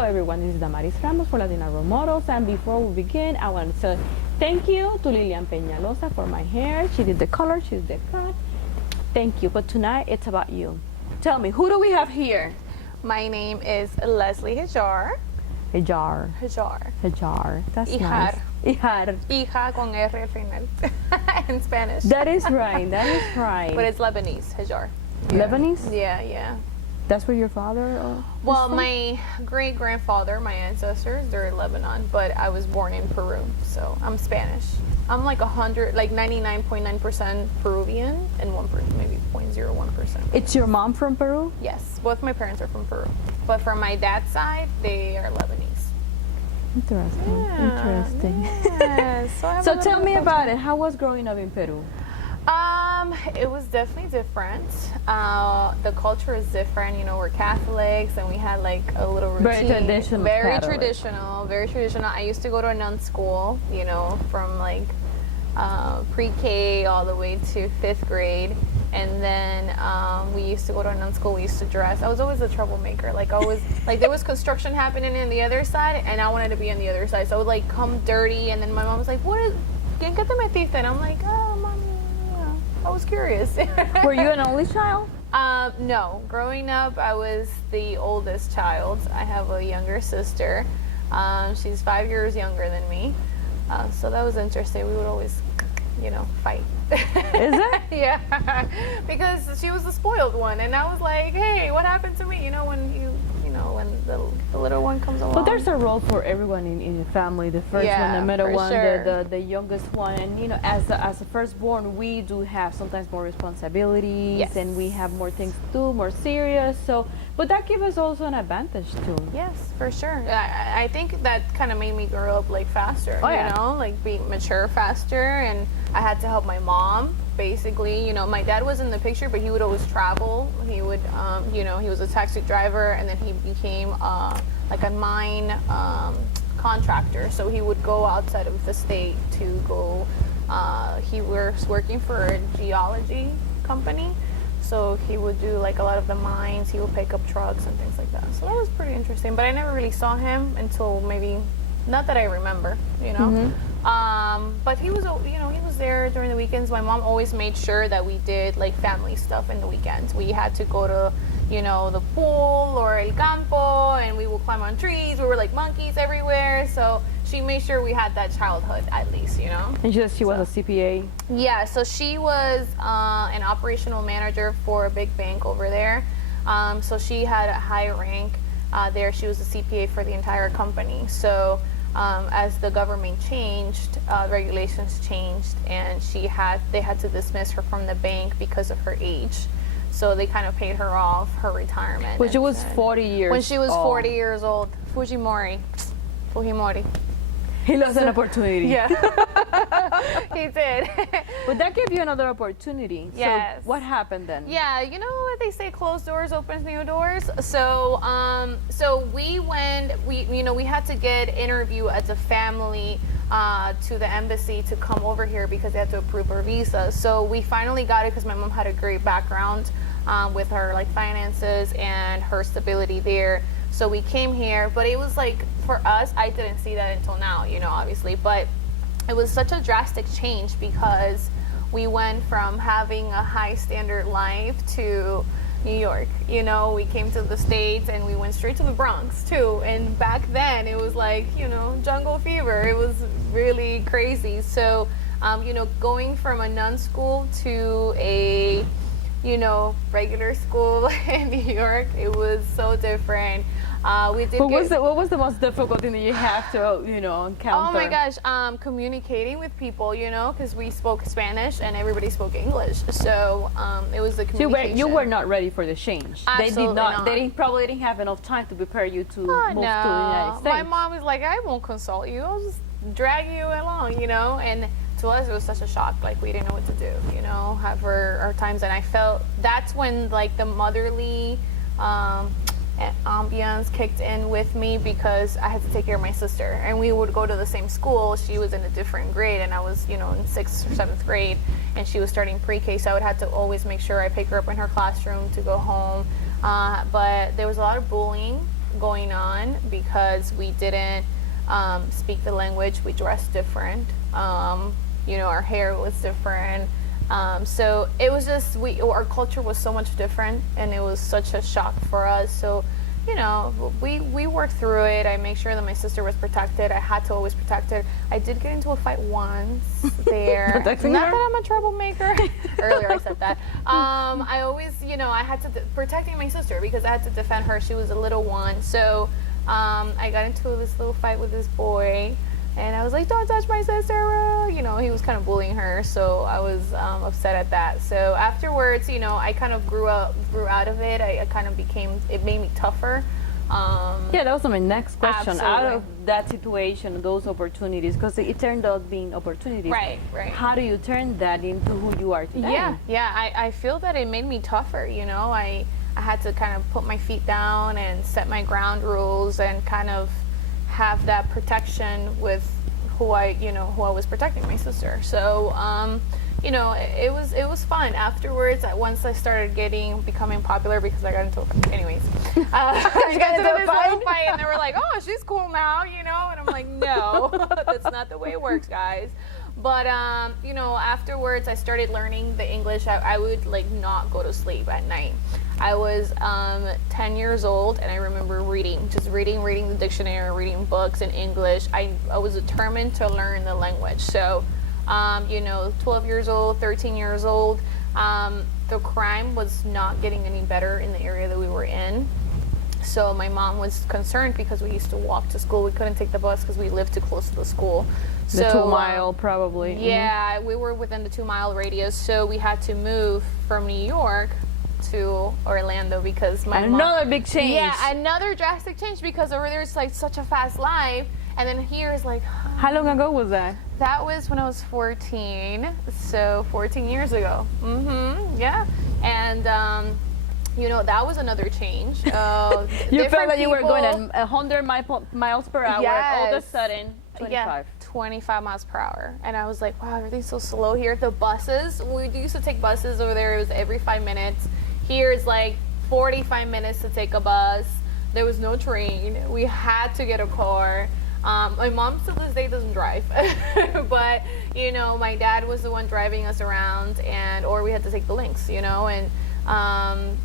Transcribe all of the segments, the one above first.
Hello everyone, this is Damaris Ramos for Latina Role Models, and before we begin, I want to say thank you to Lilian Peñalosa for my hair. She did the color, she did the cut. Thank you, but tonight it's about you. Tell me, who do we have here? My name is Leslie Hijar. Hijar. Hijar. Hijar. That's Hijar. nice. Hijar. Hija con R al final in Spanish. That is right, that is right. But it's Lebanese, Hijar. Lebanese? Yeah. That's where your father Well, from? my great-grandfather, my ancestors, they're in Lebanon, but I was born in Peru, so I'm Spanish. I'm like 99.9% Peruvian and 1%, maybe 0.01%. It's your mom from Peru? Yes, both my parents are from Peru, but from my dad's side, they are Lebanese. Interesting, interesting. Yes. So tell me about it. How was growing up in Peru? It was definitely different. The culture is different. You know, we're Catholics, and we had like a little routine. Very traditional. Very Catholic. traditional. Very traditional. I used to go to a nun school. You know, from like pre-K all the way to 5th grade, and then we used to go to a nun school. We used to dress. I was always a troublemaker. Like always, like there was construction happening on the other side, and I wanted to be on the other side. So I would like come dirty, and then my mom was like, "What is? ¿Quién que te metiste?" And I'm like, "Oh, mommy." I was curious. Were you an only child? No. Growing up, I was the oldest child. I have a younger sister. She's 5 years younger than me. So that was interesting. We would always, you know, fight. Is it? Yeah. Because she was the spoiled one. And I was like, hey, what happened to me? You know, when when the little one comes along. But there's a role for everyone in the family. The first one, the middle one, sure. the youngest one. And you know, as a firstborn, we do have sometimes more responsibilities, Yes. and we have more things to do, more serious. So, but that gives us also an advantage too. Yes, for sure. I think that kind of made me grow up like faster, yeah. You know, like be mature faster, and I had to help my mom. Basically, you know, my dad was in the picture, but he would always travel. He would, you know, he was a taxi driver, and then he became like a mine contractor. So he would go outside of the state to go. He was working for a geology company, so he would do like a lot of the mines. He would pick up trucks and things like that. So that was pretty interesting. But I never really saw him until maybe, not that I remember, you know. Mm-hmm. But he was, you know, he was there during the weekends. My mom always made sure that we did like family stuff in the weekends. We had to go to, you know, the pool or el campo, and we would climb on trees. We were like monkeys everywhere. So she made sure we had that childhood at least, you know. And she was a CPA. Yeah, so she was an operational manager for a big bank over there. So she had a high rank there. She was a CPA for the entire company. So as the government changed, regulations changed, and they had to dismiss her from the bank because of her age. So they kind of paid her off her retirement. When she was 40 years When she was old. 40 years old. Fujimori. He lost an opportunity. Yeah. He did. But that gave you another opportunity. Yes. So what happened then? Yeah, you know what they say, closed doors opens new doors. So so we had to get interview as a family to the embassy to come over here because they had to approve our visa. So we finally got it because my mom had a great background with her like finances and her stability there. So we came here, but it was like, for us, I didn't see that until now, you know, obviously, but it was such a drastic change because we went from having a high standard life to New York. You know, we came to the States and we went straight to the Bronx too. And back then it was like, you know, jungle fever. It was really crazy. So, you know, going from a nun school to a, you know, regular school in New York, it was so different. What was the most difficult thing that you have to, you know, encounter? Oh my gosh, communicating with people, you know, because we spoke Spanish and everybody spoke English. So it was the communication. You were not ready for the change. Absolutely not. They probably didn't have enough time to prepare you to move to the United States. My mom was like, I won't consult you. I'll just drag you along, you know. And to us, it was such a shock. Like, we didn't know what to do, you know. Have our times, and I felt that's when like the motherly ambiance kicked in with me because I had to take care of my sister, and we would go to the same school. She was in a different grade, and I was, you know, in 6th or 7th grade, and she was starting pre-K, so I would have to always make sure I pick her up in her classroom to go home. But there was a lot of bullying going on because we didn't speak the language. We dressed different. Our hair was different. So it was just our culture was so much different, and it was such a shock for us. So we worked through it. I made sure that my sister was protected. I had to always protect her. I did get into a fight once there. Protecting Not her? that I'm a troublemaker. Earlier I said that. I always, I had to protecting my sister because I had to defend her. She was a little one. So I got into this little fight with this boy. And I was like, don't touch my sister. He was kind of bullying her. So I was upset at that. So afterwards, I kind of grew out of it. I kind of it made me tougher. Yeah, that was my next question. Absolutely. Out of that situation, those opportunities, because it turned out being opportunities. Right. How do you turn that into who you are today? Yeah. I feel that it made me tougher. I had to kind of put my feet down and set my ground rules and kind of have that protection with who I was protecting, my sister. So it was fun. Afterwards, once I started becoming popular because I got into anyways. I got into this little fight, and they were like, "Oh, she's cool now," and I'm like, "No, that's not the way it works, guys." But afterwards, I started learning the English. I would not go to sleep at night. I was 10 years old, and I remember reading the dictionary, reading books in English. I was determined to learn the language. So, 12 years old, 13 years old, the crime was not getting any better in the area that we were in. So my mom was concerned because we used to walk to school. We couldn't take the bus because we lived too close to the school. The 2 mile probably. Yeah, we were within the 2 mile radius. So we had to move from New York to Orlando because another big change. Yeah, another drastic change because over there it's such a fast life, and then here is How long ago was that? That was when I was 14, so 14 years ago. Yeah, and that was another change. You felt that you were going at 100 miles per hour. Yes. All of a sudden, 25. Yeah, 25 miles per hour. And I was like, wow, everything's so slow here. The buses, we used to take buses over there. It was every 5 minutes. Here it's 45 minutes to take a bus. There was no train. We had to get a car. My mom to this day doesn't drive, but my dad was the one driving us around, or we had to take the links,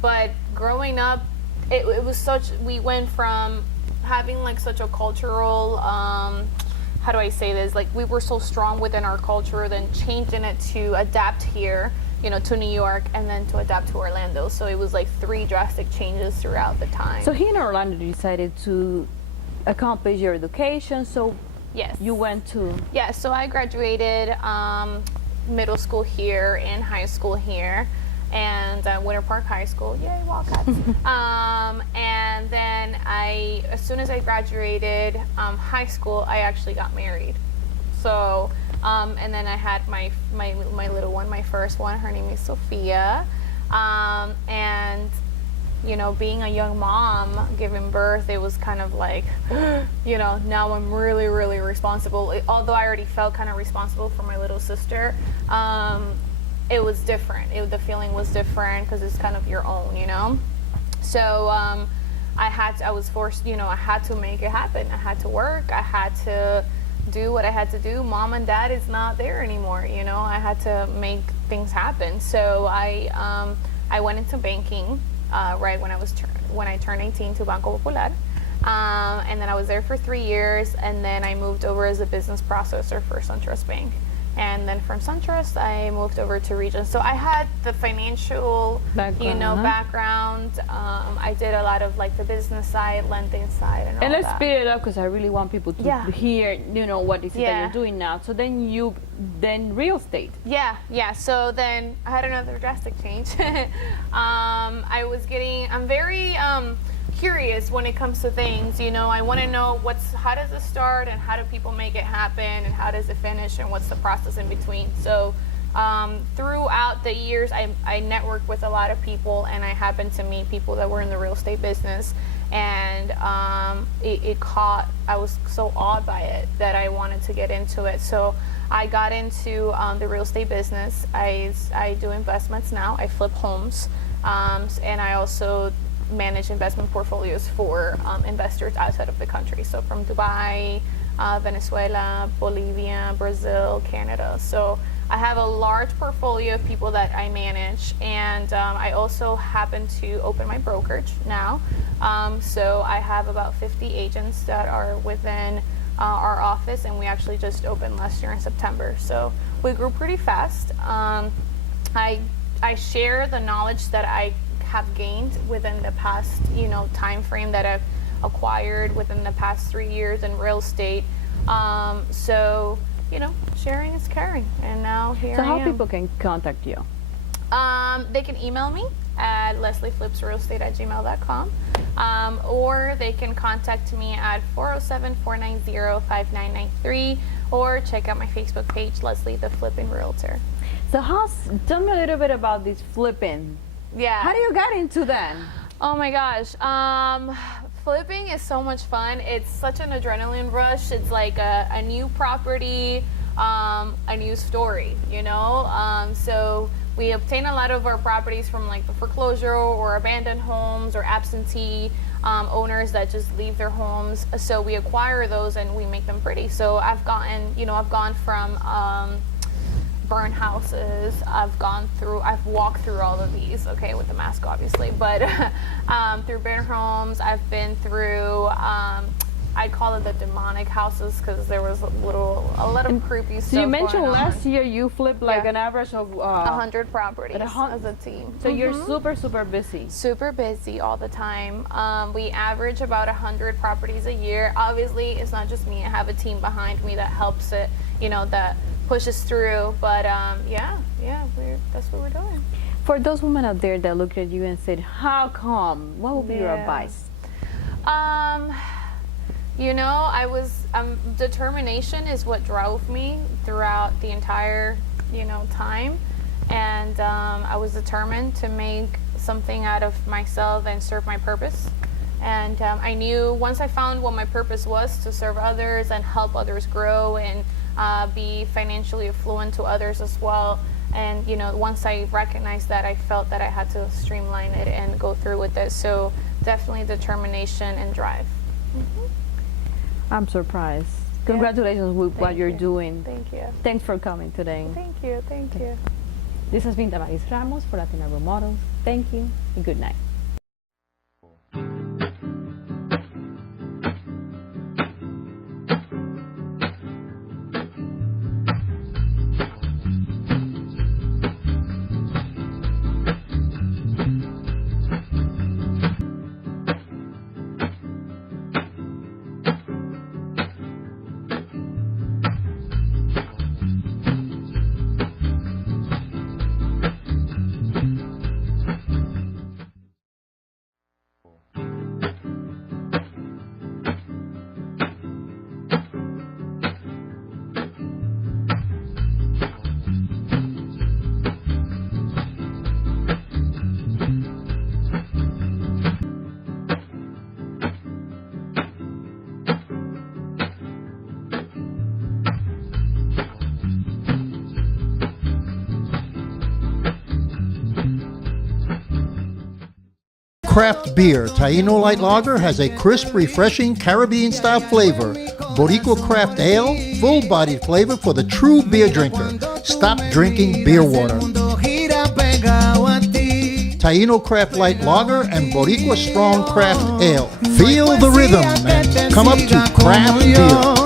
but growing up, it was we went from having such a cultural, how do I say this? We were so strong within our culture, then changing it to adapt here, to New York, and then to adapt to Orlando. So it was 3 drastic changes throughout the time. So here in Orlando, you decided to accomplish your education. So yes, you went to. Yeah. So I graduated middle school here and high school here, and Winter Park High School. Yay, Wildcats! And then as soon as I graduated high school, I actually got married. So, and then I had my little one, my first one. Her name is Sophia, and being a young mom, giving birth, it was kind of now I'm really, really responsible. Although I already felt kind of responsible for my little sister, it was different. The feeling was different because it's kind of your own, So I was forced, I had to make it happen. I had to work. I had to do what I had to do. Mom and dad is not there anymore, I had to make things happen. So I went into banking right when I turned 18 to Banco Popular. And then I was there for 3 years, and then I moved over as a business processor for SunTrust Bank. And then from SunTrust, I moved over to Regions. So I had the financial, background. I did a lot of the business side, lending side, and all that. And let's speed it up because I really want people to hear, what is it that you're doing now. So then real estate. Yeah. So then I had another drastic change. I'm very curious when it comes to things. I want to know how does it start and how do people make it happen and how does it finish and what's the process in between. So throughout the years, I networked with a lot of people, and I happened to meet people that were in the real estate business, and I was so awed by it that I wanted to get into it. So I got into the real estate business. I do investments now. I flip homes, and I also manage investment portfolios for investors outside of the country. So from Dubai, Venezuela, Bolivia, Brazil, Canada. So I have a large portfolio of people that I manage, and I also happen to open my brokerage now. So I have about 50 agents that are within our office, and we actually just opened last year in September. So we grew pretty fast. I share the knowledge that I have gained within the past, time frame that I've acquired within the past 3 years in real estate. So, sharing is caring, and now here So I how am. people can contact you? They can email me at leslieflipsrealestate@gmail.com, or they can contact me at 407-490-5993, or check out my Facebook page, Leslie the Flipping Realtor. So tell me a little bit about this flipping. Yeah. How do you get into that? Oh my gosh. Flipping is so much fun. It's such an adrenaline rush. It's like a new property, a new story, So we obtain a lot of our properties from like the foreclosure or abandoned homes or absentee owners that just leave their homes. So we acquire those and we make them pretty. So I've gone from burn houses. I've walked through all of these, okay, with the mask obviously, but through burn homes. I've been through, I call it the demonic houses, because there was a lot of creepy stuff. So you mentioned going on. last year you flipped like an average of 100 properties as a team. So you're super busy. Super busy all the time. We average about 100 properties a year. Obviously, it's not just me. I have a team behind me that helps it, that pushes through. But that's what we're doing. For those women out there that looked at you and said, how come? What would be your advice? Determination is what drove me throughout the entire, time. And I was determined to make something out of myself and serve my purpose. And I knew once I found what my purpose was, to serve others and help others grow and be financially affluent to others as well. And, once I recognized that, I felt that I had to streamline it and go through with it. So definitely determination and drive. I'm surprised. Congratulations with what you're doing. Thank you. Thanks for coming today. Thank you. This has been Damaris Ramos for Latina Role Models. Thank you and good night. Craft beer, Taino Light Lager has a crisp, refreshing Caribbean-style flavor. Boricua Craft Ale, full-bodied flavor for the true beer drinker. Stop drinking beer water. Taino Craft Light Lager and Boricua Strong Craft Ale. Feel the rhythm and come up to craft beer.